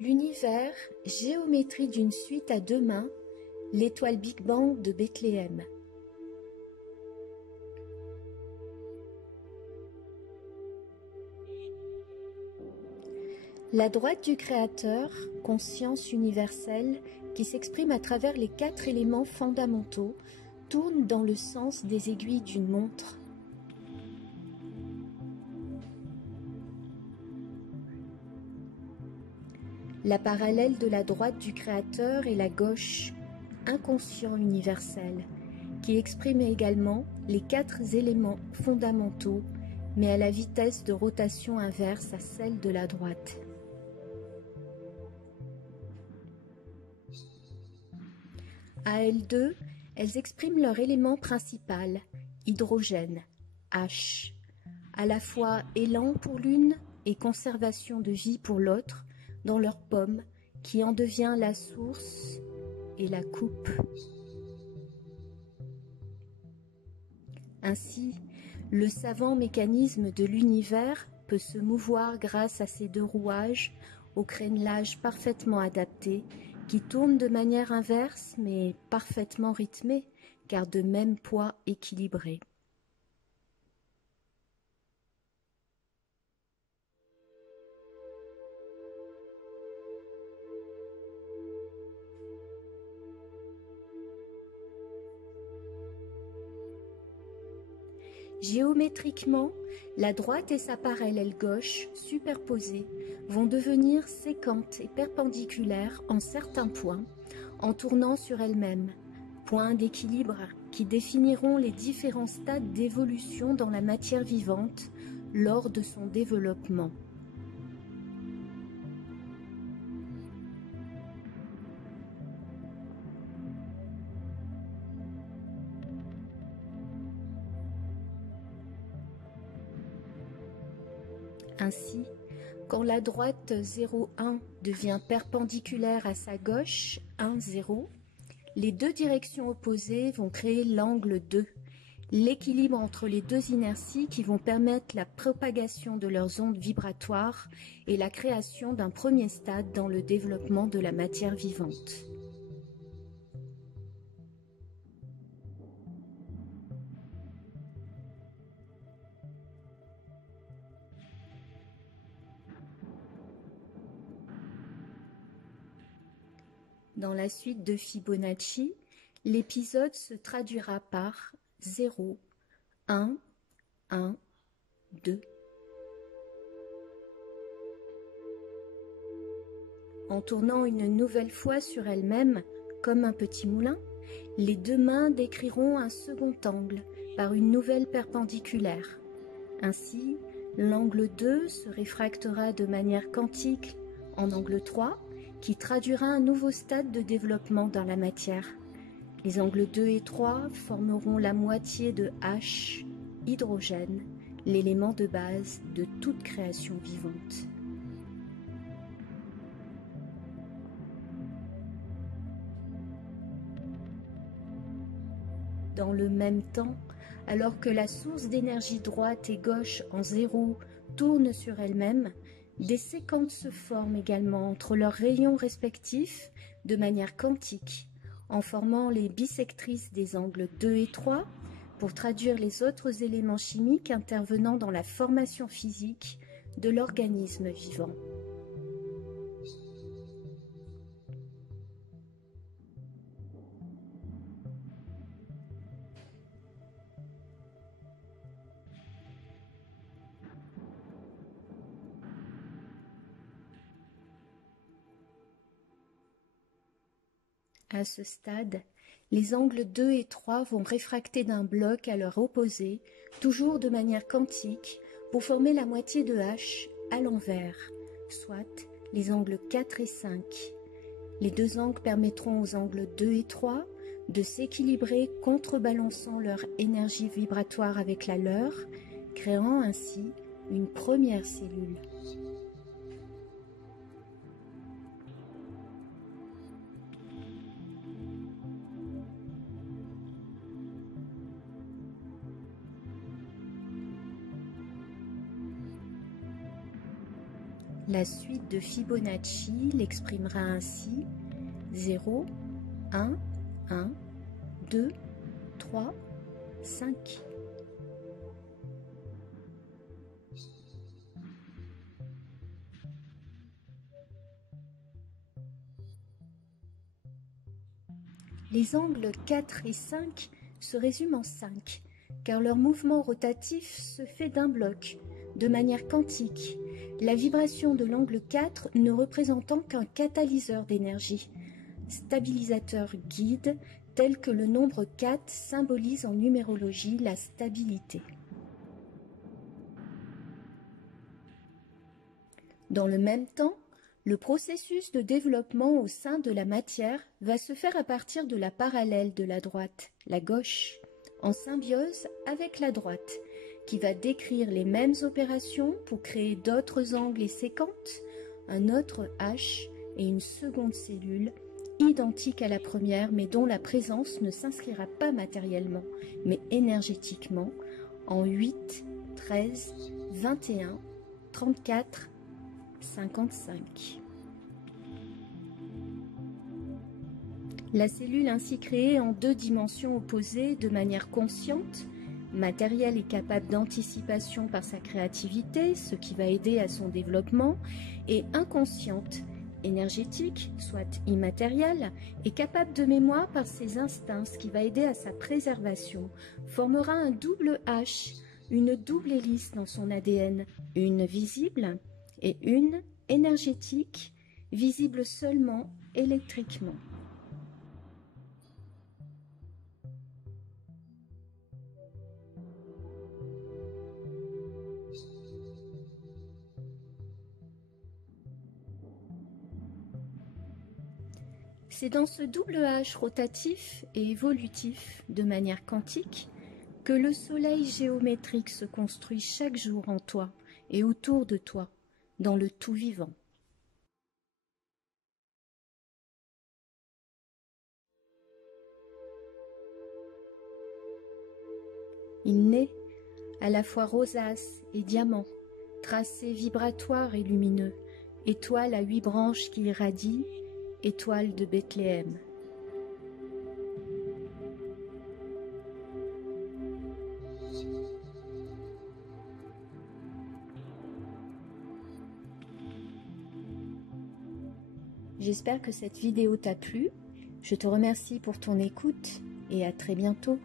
L'univers, géométrie d'une suite à deux mains, l'étoile Big Bang de Bethléem. La droite du Créateur, conscience universelle, qui s'exprime à travers les quatre éléments fondamentaux, tourne dans le sens des aiguilles d'une montre. La parallèle de la droite du Créateur est la gauche, inconscient universel, qui exprime également les quatre éléments fondamentaux, mais à la vitesse de rotation inverse à celle de la droite. À L2, elles expriment leur élément principal, hydrogène, H, à la fois élan pour l'une et conservation de vie pour l'autre, dans leur pomme, qui en devient la source et la coupe. Ainsi, le savant mécanisme de l'univers peut se mouvoir grâce à ces deux rouages, au crénelage parfaitement adapté, qui tournent de manière inverse mais parfaitement rythmée, car de même poids équilibré. Géométriquement, la droite et sa parallèle gauche, superposées, vont devenir séquentes et perpendiculaires en certains points, en tournant sur elles-mêmes, points d'équilibre qui définiront les différents stades d'évolution dans la matière vivante lors de son développement. Ainsi, quand la droite 0,1 devient perpendiculaire à sa gauche 1,0, les deux directions opposées vont créer l'angle 2, l'équilibre entre les deux inerties qui vont permettre la propagation de leurs ondes vibratoires et la création d'un premier stade dans le développement de la matière vivante. Dans la suite de Fibonacci, l'épisode se traduira par 0, 1, 1, 2. En tournant une nouvelle fois sur elle-même, comme un petit moulin, les deux mains décriront un second angle par une nouvelle perpendiculaire. Ainsi, l'angle 2 se réfractera de manière quantique en angle 3, qui traduira un nouveau stade de développement dans la matière. Les angles 2 et 3 formeront la moitié de H, hydrogène, l'élément de base de toute création vivante. Dans le même temps, alors que la source d'énergie droite et gauche en 0 tourne sur elle-même, des séquences se forment également entre leurs rayons respectifs de manière quantique, en formant les bissectrices des angles 2 et 3 pour traduire les autres éléments chimiques intervenant dans la formation physique de l'organisme vivant. À ce stade, les angles 2 et 3 vont réfracter d'un bloc à leur opposé, toujours de manière quantique, pour former la moitié de H à l'envers, soit les angles 4 et 5. Les deux angles permettront aux angles 2 et 3 de s'équilibrer contrebalançant leur énergie vibratoire avec la leur, créant ainsi une première cellule. La suite de Fibonacci l'exprimera ainsi: 0, 1, 1, 2, 3, 5. Les angles 4 et 5 se résument en 5, car leur mouvement rotatif se fait d'un bloc, de manière quantique, la vibration de l'angle 4 ne représentant qu'un catalyseur d'énergie, stabilisateur guide, tel que le nombre 4 symbolise en numérologie la stabilité. Dans le même temps, le processus de développement au sein de la matière va se faire à partir de la parallèle de la droite, la gauche, en symbiose avec la droite, qui va décrire les mêmes opérations pour créer d'autres angles et séquentes, un autre H et une seconde cellule, identique à la première mais dont la présence ne s'inscrira pas matériellement, mais énergétiquement, en 8, 13, 21, 34, 55. La cellule ainsi créée en deux dimensions opposées de manière consciente, matérielle et capable d'anticipation par sa créativité, ce qui va aider à son développement, et inconsciente, énergétique, soit immatérielle, et capable de mémoire par ses instincts, ce qui va aider à sa préservation, formera un double H, une double hélice dans son ADN, une visible et une énergétique, visible seulement électriquement. C'est dans ce double H rotatif et évolutif, de manière quantique, que le soleil géométrique se construit chaque jour en toi et autour de toi, dans le tout vivant. Il naît à la fois rosace et diamant, tracé vibratoire et lumineux, étoile à 8 branches qui irradient, étoile de Bethléem. J'espère que cette vidéo t'a plu. Je te remercie pour ton écoute et à très bientôt.